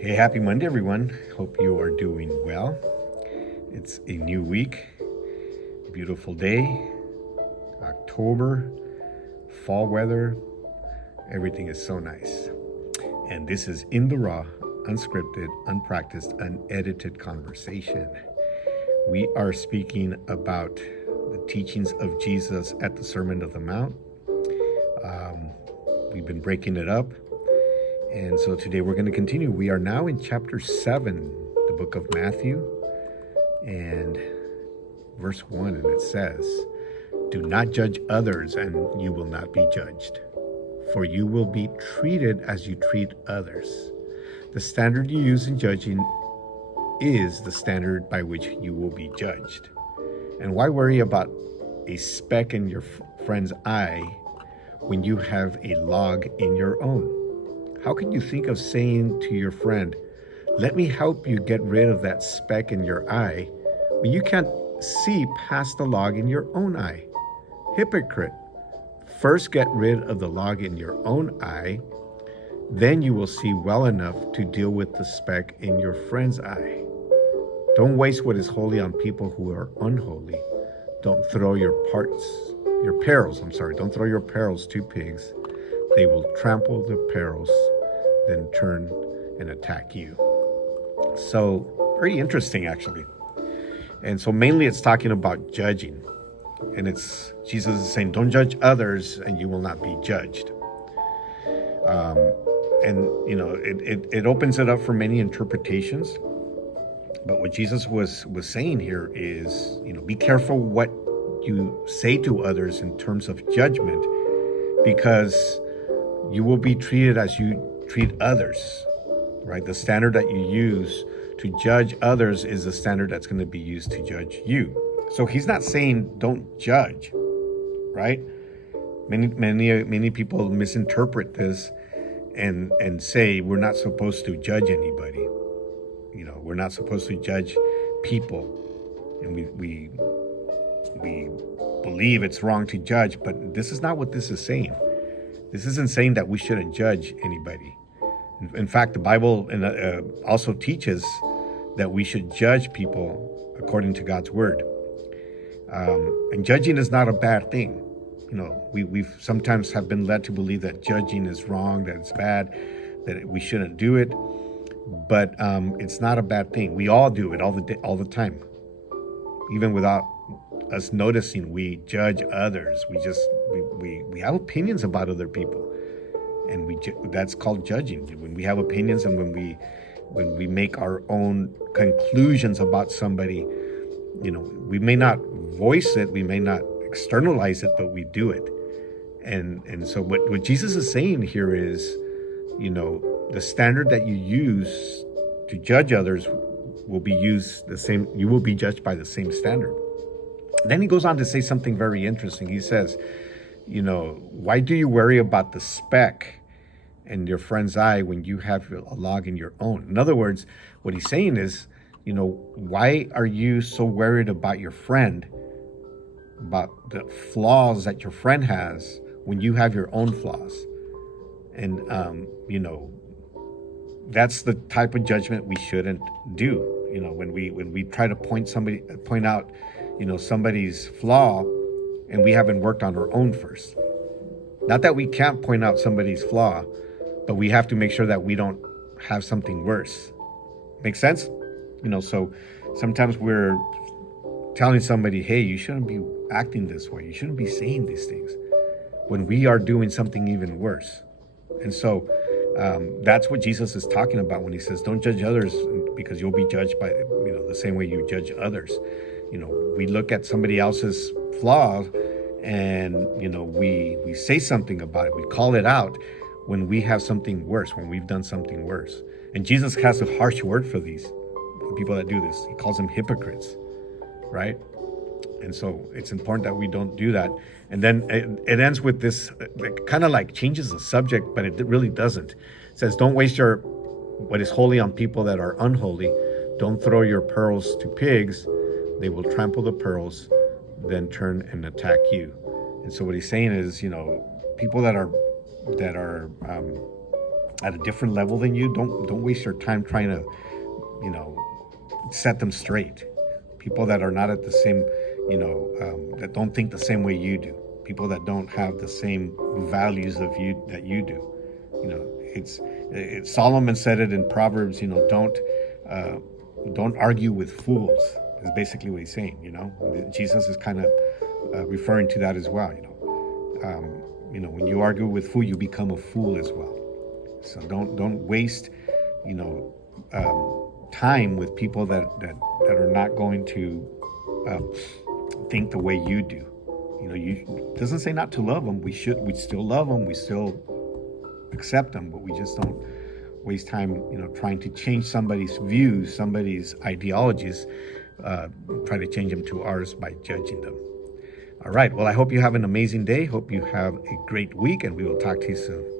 Hey, happy Monday, everyone. Hope you are doing well. It's a new week, beautiful day, October, fall weather. Everything is so nice. And this is In the Raw, unscripted, unpracticed, unedited conversation. We are speaking about the teachings of Jesus at the Sermon of the Mount. We've been breaking it up. And so today we're going to continue. We are now in chapter 7, the book of Matthew, and verse 1, and it says, "Do not judge others, and you will not be judged, for you will be treated as you treat others. The standard you use in judging is the standard by which you will be judged. And why worry about a speck in your friend's eye when you have a log in your own? How can you think of saying to your friend, 'Let me help you get rid of that speck in your eye,' when you can't see past the log in your own eye? Hypocrite! First get rid of the log in your own eye, then you will see well enough to deal with the speck in your friend's eye. Don't waste what is holy on people who are unholy. Don't throw your pearls to pigs. They will trample the pearls, then turn and attack you." So, very interesting, actually. And so mainly it's talking about judging. And it's Jesus is saying, don't judge others and you will not be judged. It opens it up for many interpretations. But what Jesus was saying here is, be careful what you say to others in terms of judgment, because you will be treated as you treat others, right? The standard that you use to judge others is the standard that's going to be used to judge you. So he's not saying don't judge, right? Many people misinterpret this and say we're not supposed to judge anybody. We're not supposed to judge people, and we believe it's wrong to judge, but this is not what this is saying. This isn't saying that we shouldn't judge anybody. In fact, the Bible also teaches that we should judge people according to God's word. And judging is not a bad thing. We've sometimes have been led to believe that judging is wrong, that it's bad, that we shouldn't do it. But it's not a bad thing. We all do it all the time. Even without us noticing, we judge others. We have opinions about other people, and that's called judging. When we have opinions and when we make our own conclusions about somebody, we may not voice it, we may not externalize it, but we do it. And so what Jesus is saying here is, the standard that you use to judge others will be used the same. You will be judged by the same standard. Then he goes on to say something very interesting. He says, why do you worry about the speck in your friend's eye when you have a log in your own? In other words, what he's saying is, why are you so worried about your friend, about the flaws that your friend has when you have your own flaws? And, that's the type of judgment we shouldn't do. When we try to point out, somebody's flaw, and we haven't worked on our own first. Not that we can't point out somebody's flaw, but we have to make sure that we don't have something worse. Make sense? So sometimes we're telling somebody, hey, you shouldn't be acting this way. You shouldn't be saying these things, when we are doing something even worse. And so that's what Jesus is talking about when he says, don't judge others, because you'll be judged by, the same way you judge others. We look at somebody else's flaw and, we say something about it. We call it out when we have something worse, when we've done something worse. And Jesus has a harsh word for these people that do this. He calls them hypocrites, right? And so it's important that we don't do that. And then it ends with this, kind of like changes the subject, but it really doesn't. It says, don't waste what is holy on people that are unholy. Don't throw your pearls to pigs. They will trample the pearls, then turn and attack you. And so what he's saying is, people that are at a different level than you, don't waste your time trying to, you know, set them straight. People that are not at the same, that don't think the same way you do. People that don't have the same values of you that you do. You know, it's Solomon said it in Proverbs. You know, don't argue with fools. Is basically what he's saying. You know, Jesus is kind of referring to that as well. When you argue with fool, you become a fool as well. So don't waste, time with people that are not going to think the way you do. It doesn't say not to love them. We still love them. We still accept them, but we just don't waste time, trying to change somebody's views, somebody's ideologies, try to change them to ours by judging them. All right. Well, I hope you have an amazing day. Hope you have a great week, and we will talk to you soon.